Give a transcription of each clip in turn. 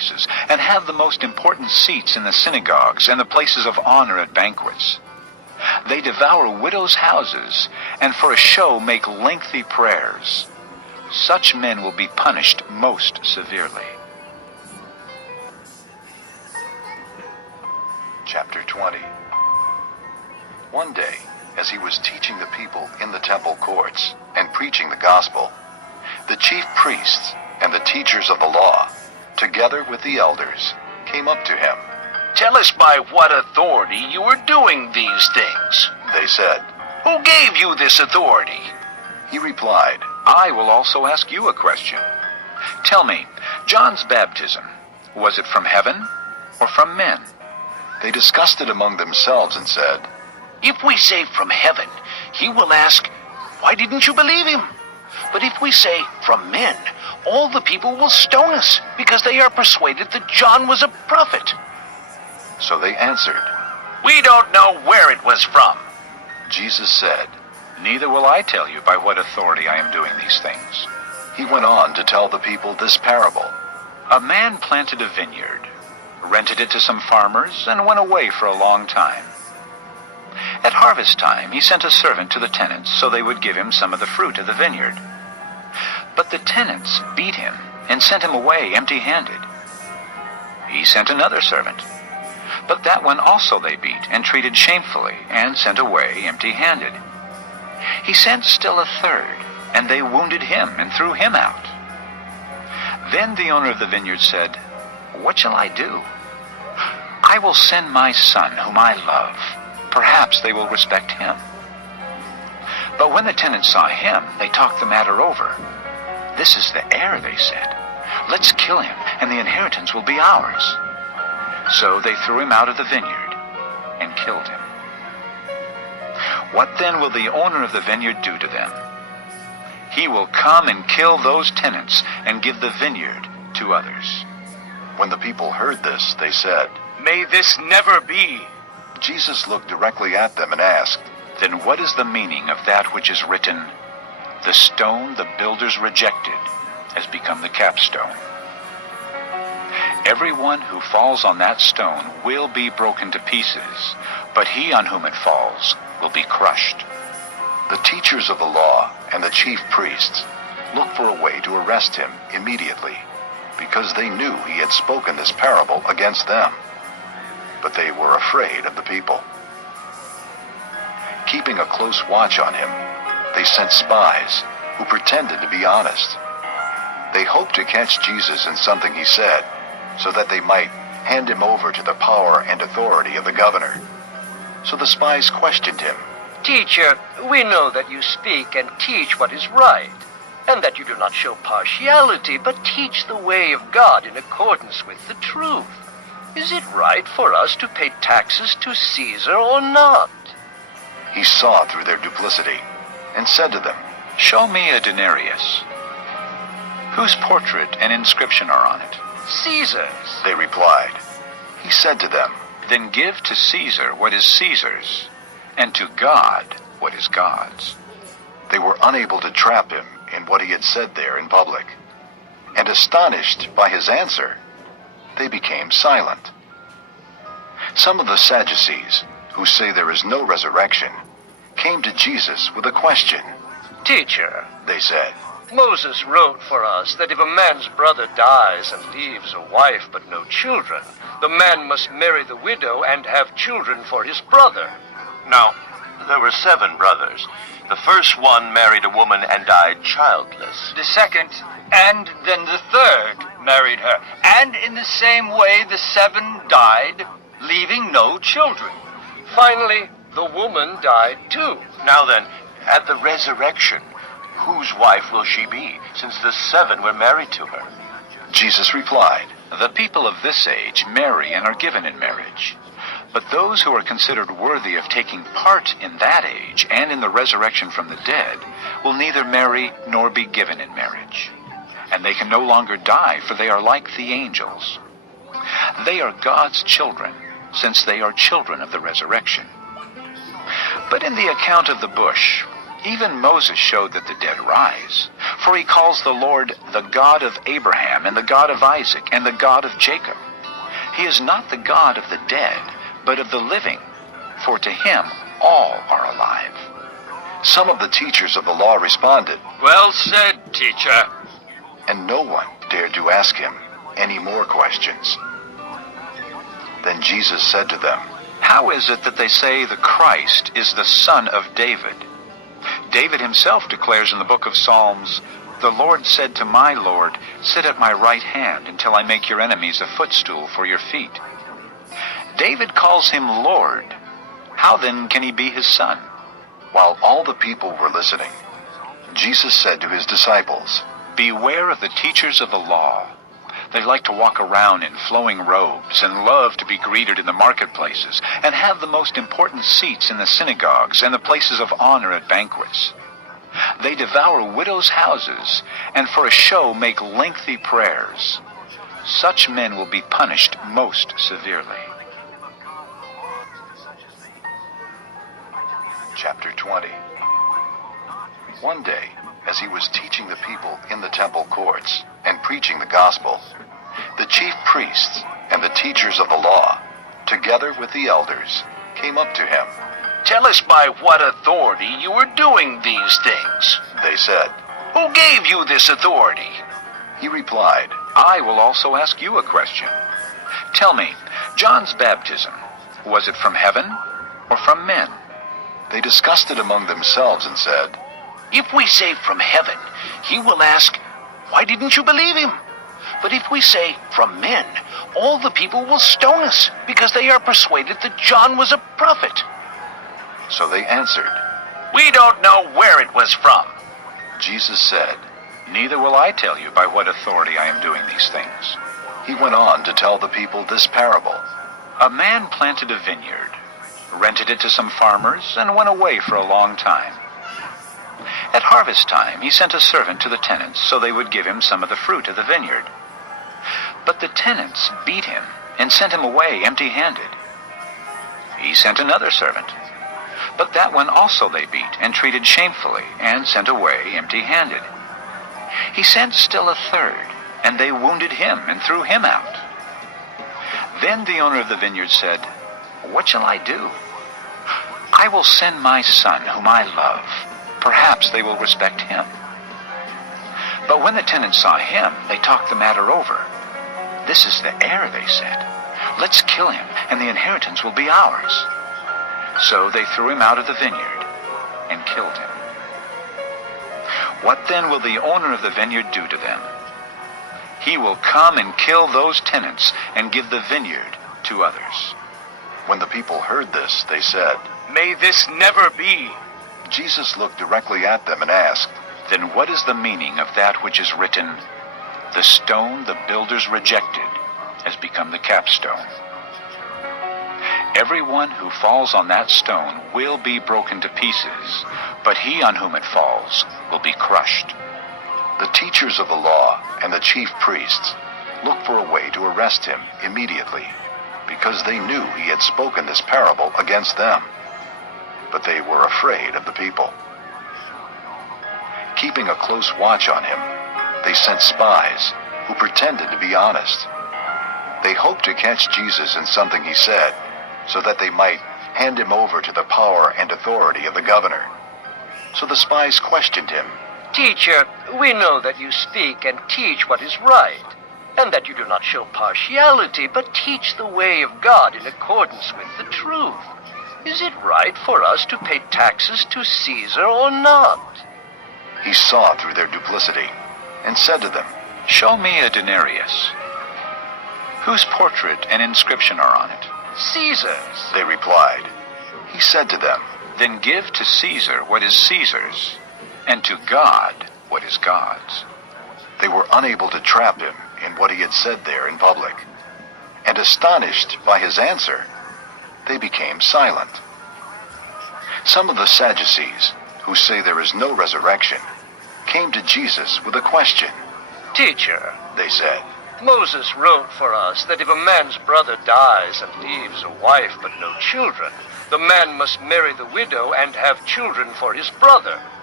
places, and have the most important seats in the synagogues and the places of honor at banquets. They devour widows' houses, and for a show make lengthy prayers. Such men will be punished most severely. Chapter 20. One day, as he was teaching the people in the temple courts and preaching the gospel, the chief priests and the teachers of the law, together with the elders, came up to him. "Tell us by what authority you are doing these things," they said. "Who gave you this authority?" He replied, I will also ask you a question. Tell me, John's baptism, was it from heaven or from men? They discussed it among themselves and said, "If we say from heaven, he will ask, 'Why didn't you believe him?' But if we say from men, all the people will stone us, because they are persuaded that John was a prophet." So they answered. "We don't know where it was from." Jesus said, Neither will I tell you by what authority I am doing these things. He went on to tell the people this parable. A man planted a vineyard, rented it to some farmers, and went away for a long time. At harvest time, he sent a servant to the tenants so they would give him some of the fruit of the vineyard. But the tenants beat him and sent him away empty-handed. He sent another servant, but that one also they beat and treated shamefully and sent away empty-handed. He sent still a third, and they wounded him and threw him out. Then the owner of the vineyard said, "What shall I do? I will send my son, whom I love. Perhaps they will respect him." But when the tenants saw him, they talked the matter over. "This is the heir," they said. "Let's kill him, and the inheritance will be ours." So they threw him out of the vineyard and killed him. What then will the owner of the vineyard do to them? He will come and kill those tenants and give the vineyard to others. When the people heard this, they said, "May this never be." Jesus looked directly at them and asked, Then what is the meaning of that which is written, "The stone the builders rejected has become the capstone"? Everyone who falls on that stone will be broken to pieces, but he on whom it falls will be crushed. The teachers of the law and the chief priests looked for a way to arrest him immediately, because they knew he had spoken this parable against them. But they were afraid of the people. Keeping a close watch on him, they sent spies who pretended to be honest. They hoped to catch Jesus in something he said, so that they might hand him over to the power and authority of the governor. So the spies questioned him. "Teacher, we know that you speak and teach what is right, and that you do not show partiality, but teach the way of God in accordance with the truth. Is it right for us to pay taxes to Caesar or not?" He saw through their duplicity and said to them, Show me a denarius. Whose portrait and inscription are on it? "Caesar's." They replied. He said to them, Then give to Caesar what is Caesar's, and to God what is God's. They were unable to trap him in what he had said there in public. And astonished by his answer, they became silent. Some of the Sadducees, who say there is no resurrection, came to Jesus with a question. "Teacher, They said, Moses wrote for us that if a man's brother dies and leaves a wife but no children, the man must marry the widow and have children for his brother." Now, there were 7 brothers. The first one married a woman and died childless. The second, and then the third, married her. And in the same way the 7 died, leaving no children. Finally, the woman died too. Now then, at the resurrection, whose wife will she be, since the 7 were married to her? Jesus replied, The people of this age marry and are given in marriage. But those who are considered worthy of taking part in that age and in the resurrection from the dead will neither marry nor be given in marriage. And they can no longer die, for they are like the angels. They are God's children, since they are children of the resurrection. But in the account of the bush, Even Moses showed that the dead rise, for he calls the Lord the God of Abraham and the God of Isaac and the God of Jacob. He is not the God of the dead, but of the living, for to him all are alive. Some of the teachers of the law responded, Well said, teacher. and no one dared to ask him any more questions. Then Jesus said to them, How is it that they say the Christ is the son of David? David himself declares in the book of Psalms, The Lord said to my Lord, Sit at my right hand until I make your enemies a footstool for your feet. David calls him Lord. How then can he be his son? While all the people were listening, Jesus said to his disciples, Beware of the teachers of the law. They like to walk around in flowing robes and love to be greeted in the marketplaces and have the most important seats in the synagogues and the places of honor at banquets. They devour widows' houses and for a show make lengthy prayers. Such men will be punished most severely. Chapter 20. One day, as he was teaching the people in the temple courts and preaching the gospel, the chief priests and the teachers of the law, together with the elders, came up to him. Tell us by what authority you are doing these things. They said. Who gave you this authority? He replied, I will also ask you a question. Tell me, John's baptism, was it from heaven or from men? They discussed it among themselves and said, If we say from heaven, he will ask, Why didn't you believe him? But if we say from men, all the people will stone us, because they are persuaded that John was a prophet. So they answered. We don't know where it was from. Jesus said, Neither will I tell you by what authority I am doing these things. He went on to tell the people this parable. A man planted a vineyard, rented it to some farmers, and went away for a long time. At harvest time, he sent a servant to the tenants so they would give him some of the fruit of the vineyard. But the tenants beat him and sent him away empty-handed. He sent another servant, but that one also they beat and treated shamefully and sent away empty-handed. He sent still a third, and they wounded him and threw him out. Then the owner of the vineyard said, What shall I do? I will send my son, whom I love. Perhaps they will respect him. But when the tenants saw him, they talked the matter over. This is the heir, they said. Let's kill him, and the inheritance will be ours. So they threw him out of the vineyard and killed him. What then will the owner of the vineyard do to them? He will come and kill those tenants and give the vineyard to others. When the people heard this, they said, May this never be. Jesus looked directly at them and asked, Then what is the meaning of that which is written, The stone the builders rejected has become the capstone. Everyone who falls on that stone will be broken to pieces, but he on whom it falls will be crushed. The teachers of the law and the chief priests looked for a way to arrest him immediately, because they knew he had spoken this parable against them. But they were afraid of the people. Keeping a close watch on him, they sent spies who pretended to be honest. They hoped to catch Jesus in something he said, so that they might hand him over to the power and authority of the governor. So the spies questioned him. Teacher, we know that you speak and teach what is right, and that you do not show partiality, but teach the way of God in accordance with the truth. Is it right for us to pay taxes to Caesar or not? He saw through their duplicity and said to them, Show me a denarius. Whose portrait and inscription are on it? Caesar's. They replied. He said to them, Then give to Caesar what is Caesar's, and to God what is God's. They were unable to trap him in what he had said there in public, and astonished by his answer, they became silent. Some of the Sadducees, who say there is no resurrection, came to Jesus with a question. Teacher, They said, Moses wrote for us that if a man's brother dies and leaves a wife but no children, the man must marry the widow and have children for his brother.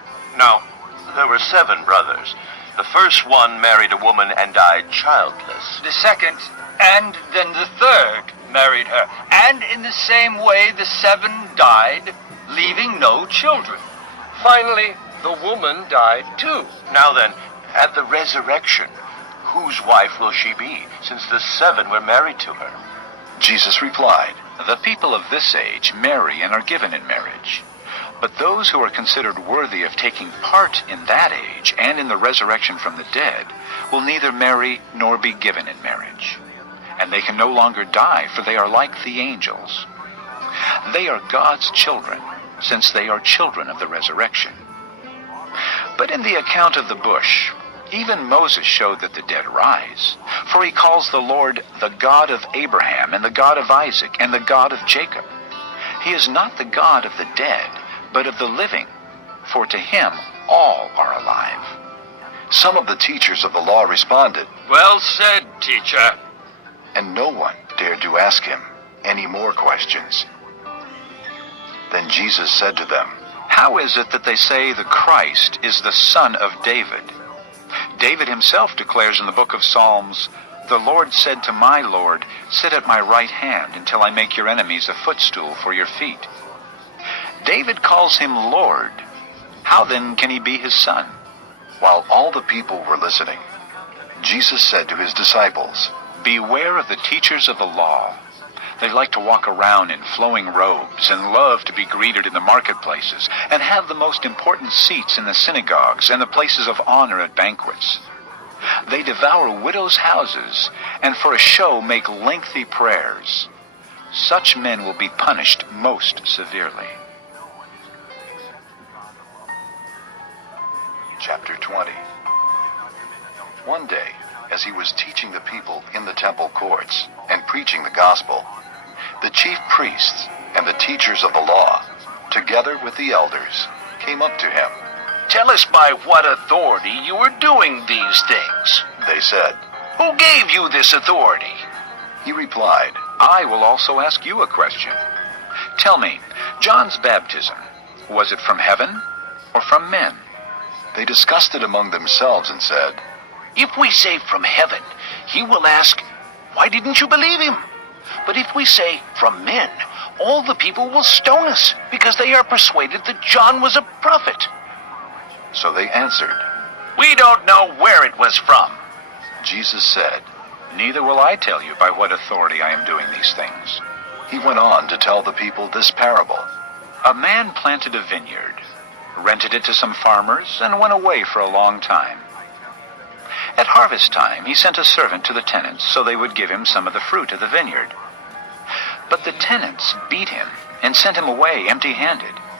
Now, there were 7 brothers. The first one married a woman and died childless. The second, and then the third, married her. And in the same way, the 7 died, leaving no children. Finally, the woman died too. Now then, at the resurrection, whose wife will she be, since the 7 were married to her? Jesus replied, The people of this age marry and are given in marriage. But those who are considered worthy of taking part in that age and in the resurrection from the dead will neither marry nor be given in marriage. And they can no longer die, for they are like the angels. They are God's children, since they are children of the resurrection. But in the account of the bush, even Moses showed that the dead rise, for he calls the Lord the God of Abraham and the God of Isaac and the God of Jacob. He is not the God of the dead, but of the living, for to him all are alive. Some of the teachers of the law responded, Well said, teacher. and no one dared to ask him any more questions. Then Jesus said to them, How is it that they say the Christ is the son of David? David himself declares in the book of Psalms, The Lord said to my Lord, Sit at my right hand until I make your enemies a footstool for your feet. David calls him Lord. How then can he be his son? While all the people were listening, Jesus said to his disciples, Beware of the teachers of the law. They like to walk around in flowing robes and love to be greeted in the marketplaces and have the most important seats in the synagogues and the places of honor at banquets. They devour widows' houses and for a show make lengthy prayers. Such men will be punished most severely. Chapter 20. One day, as he was teaching the people in the temple courts and preaching the gospel, the chief priests and the teachers of the law, together with the elders, came up to him. Tell us by what authority you are doing these things. They said. Who gave you this authority? He replied, I will also ask you a question. Tell me, John's baptism, was it from heaven or from men? They discussed it among themselves and said, If we say from heaven, he will ask, Why didn't you believe him? But if we say from men, all the people will stone us, because they are persuaded that John was a prophet. So they answered. We don't know where it was from. Jesus said, Neither will I tell you by what authority I am doing these things. He went on to tell the people this parable. A man planted a vineyard, rented it to some farmers, and went away for a long time. At harvest time, he sent a servant to the tenants so they would give him some of the fruit of the vineyard. But the tenants beat him and sent him away empty-handed.